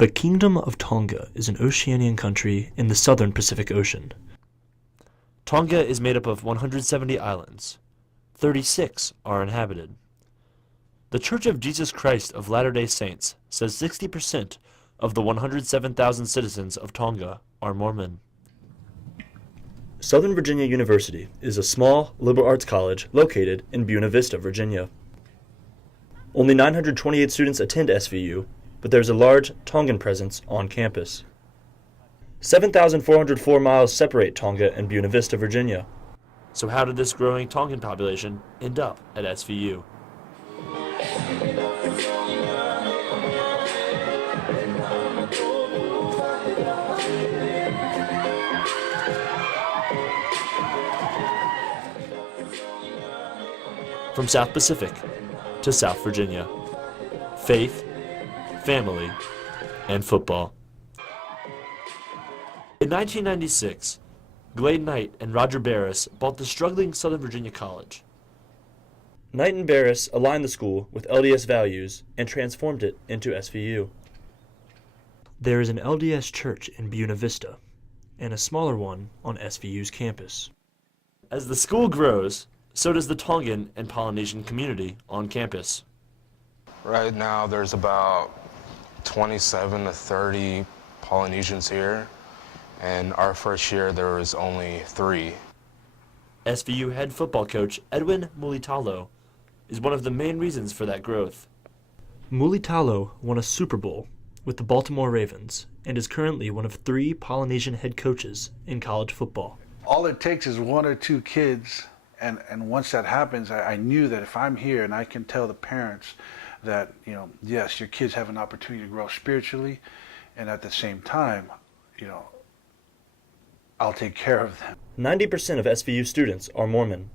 The Kingdom of Tonga is an Oceanian country in the southern Pacific Ocean. Tonga is made up of 170 islands. 36 are inhabited. The Church of Jesus Christ of Latter-day Saints says 60% of the 107,000 citizens of Tonga are Mormon. Southern Virginia University is a small liberal arts college located in Buena Vista, Virginia. Only 928 students attend SVU, but there's a large Tongan presence on campus. 7,404 miles separate Tonga and Buena Vista, Virginia. So how did this growing Tongan population end up at SVU? From South Pacific to South Virginia. Faith, family, and football. In 1996, Glade Knight and Roger Barris bought the struggling Southern Virginia College. Knight and Barris aligned the school with LDS values and transformed it into SVU. There is an LDS church in Buena Vista and a smaller one on SVU's campus. As the school grows, so does the Tongan and Polynesian community on campus. Right now, there's about 27 to 30 Polynesians here, and our first year there was only 3. SVU head football coach Edwin Mulitalo is one of the main reasons for that growth. Mulitalo won a Super Bowl with the Baltimore Ravens and is currently one of 3 Polynesian head coaches in college football. All it takes is 1 or 2 kids, and once that happens, I knew that if I'm here and I can tell the parents that, yes, your kids have an opportunity to grow spiritually, and at the same time, I'll take care of them. 90% of SVU students are Mormon.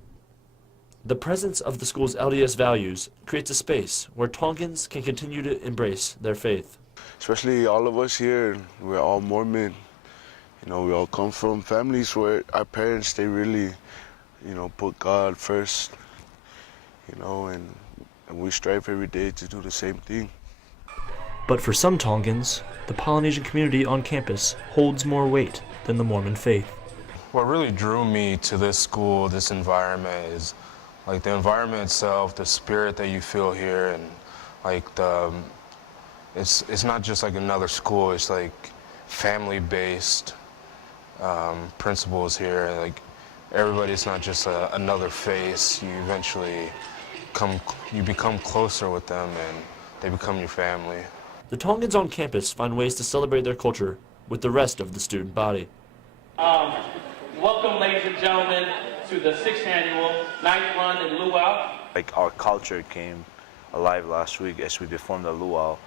The presence of the school's LDS values creates a space where Tongans can continue to embrace their faith. Especially all of us here, we're all Mormon. We all come from families where our parents, they really, put God first, and we strive every day to do the same thing. But for some Tongans, the Polynesian community on campus holds more weight than the Mormon faith. What really drew me to this school, this environment, is like the environment itself, the spirit that you feel here, and like it's not just like another school, it's like family-based principles here. Like everybody's not just another face. You eventually become closer with them, and they become your family. The Tongans on campus find ways to celebrate their culture with the rest of the student body. Welcome, ladies and gentlemen, to the 6th annual Night Run in Luau. Like our culture came alive last week as we performed the luau.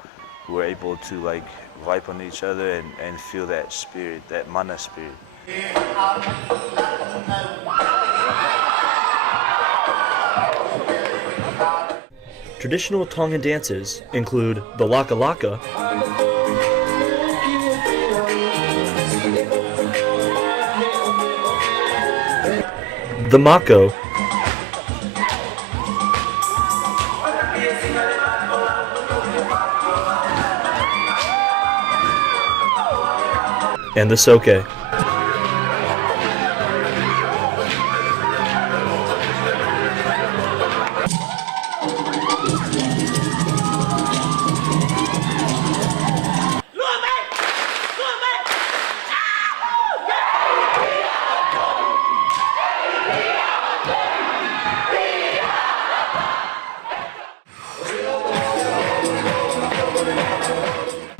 We were able to vibe on each other and feel that spirit, that mana spirit. Traditional Tongan dances include the Laka Laka, the Mako, and the Soke.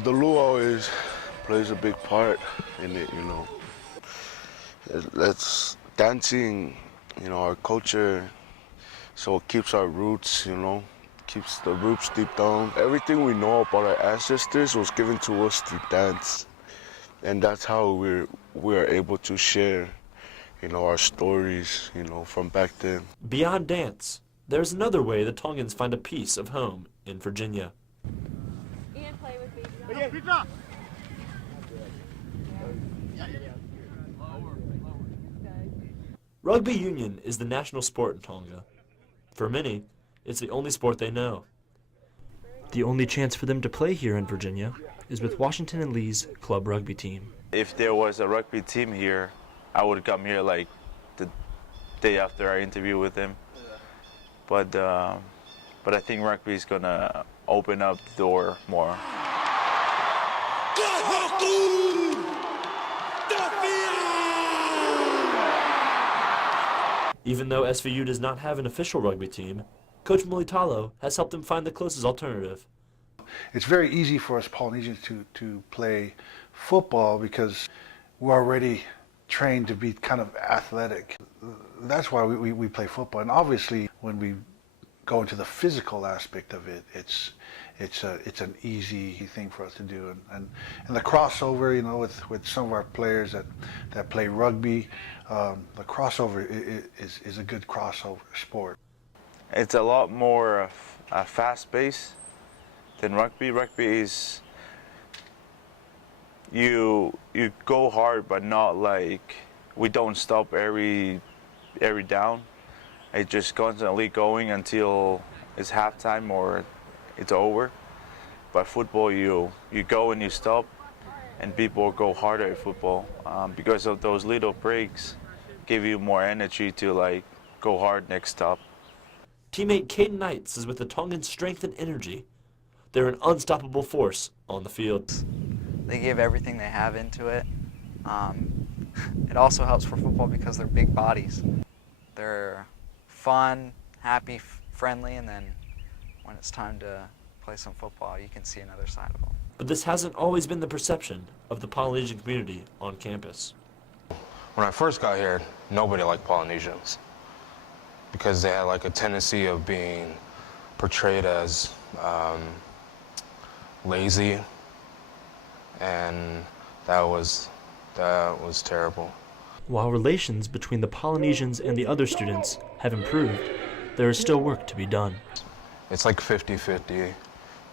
The luau plays a big part in it, That's dancing, our culture, so it keeps our roots, keeps the roots deep down. Everything we know about our ancestors was given to us through dance, and that's how we're able to share, our stories, from back then. Beyond dance, there's another way the Tongans find a piece of home in Virginia. Rugby union is the national sport in Tonga. For many, it's the only sport they know. The only chance for them to play here in Virginia is with Washington and Lee's club rugby team. If there was a rugby team here, I would come here like the day after our interview with him. But I think rugby is gonna open up the door more. Even though SVU does not have an official rugby team, Coach Mulitalo has helped them find the closest alternative. It's very easy for us Polynesians to play football because we're already trained to be kind of athletic. That's why we play football. And obviously, when we go into the physical aspect of it, it's an easy thing for us to do. And the crossover, you know, with some of our players that play rugby, the crossover is a good crossover sport. It's a lot more fast-paced than rugby. Rugby is you go hard, but not like we don't stop every down. It's just constantly going until it's halftime or it's over. But football, you go and you stop, and people go harder at football because of those little breaks. Give you more energy to like go hard next stop. Teammate Caden Knight says with the Tongans' strength and energy, they're an unstoppable force on the field. They give everything they have into it. It also helps for football because they're big bodies. They're fun, happy, friendly, and then when it's time to play some football, you can see another side of them. But this hasn't always been the perception of the Polynesian community on campus. When I first got here, nobody liked Polynesians because they had like a tendency of being portrayed as lazy, and that was terrible. While relations between the Polynesians and the other students have improved, there is still work to be done. It's like 50-50.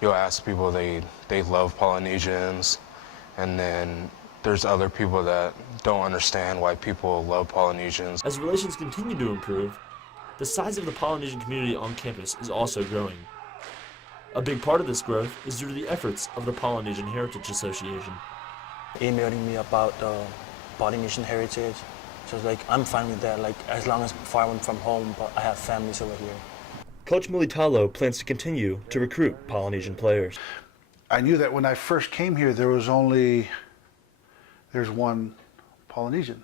You'll ask people, they love Polynesians, and then there's other people that don't understand why people love Polynesians. As relations continue to improve, the size of the Polynesian community on campus is also growing. A big part of this growth is due to the efforts of the Polynesian Heritage Association. Emailing me about Polynesian heritage, so like I'm fine with that. Like as long as far away from home, but I have families over here. Coach Mulitalo plans to continue to recruit Polynesian players. I knew that when I first came here, there's one Polynesian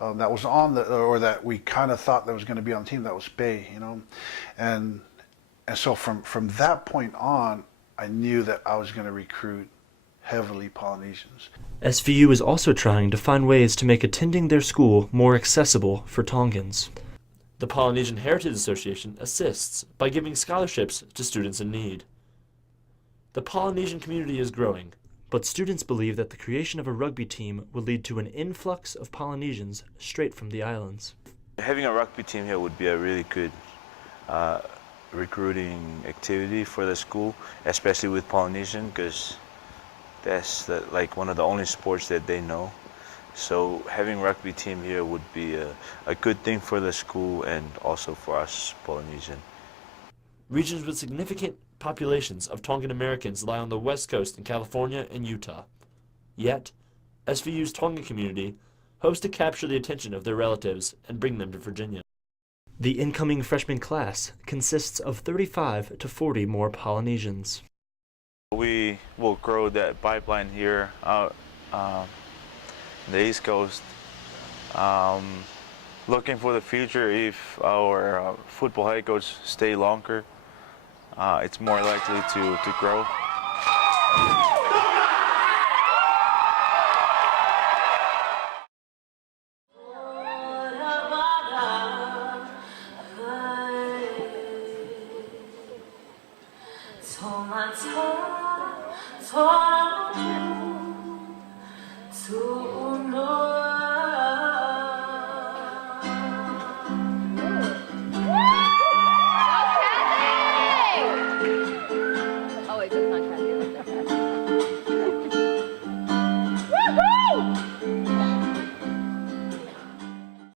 that was on that we kind of thought that was going to be on the team. That was Bay, you know, and so from that point on, I knew that I was going to recruit heavily Polynesians. SVU is also trying to find ways to make attending their school more accessible for Tongans. The Polynesian Heritage Association assists by giving scholarships to students in need. The Polynesian community is growing, but students believe that the creation of a rugby team will lead to an influx of Polynesians straight from the islands. Having a rugby team here would be a really good recruiting activity for the school, especially with Polynesian, because that's like one of the only sports that they know. So having rugby team here would be a good thing for the school and also for us Polynesian. Regions with significant populations of Tongan Americans lie on the west coast in California and Utah. Yet, SVU's Tongan community hopes to capture the attention of their relatives and bring them to Virginia. The incoming freshman class consists of 35 to 40 more Polynesians. We will grow that pipeline here out the East Coast. Looking for the future, if our football head coach stay longer, it's more likely to grow. So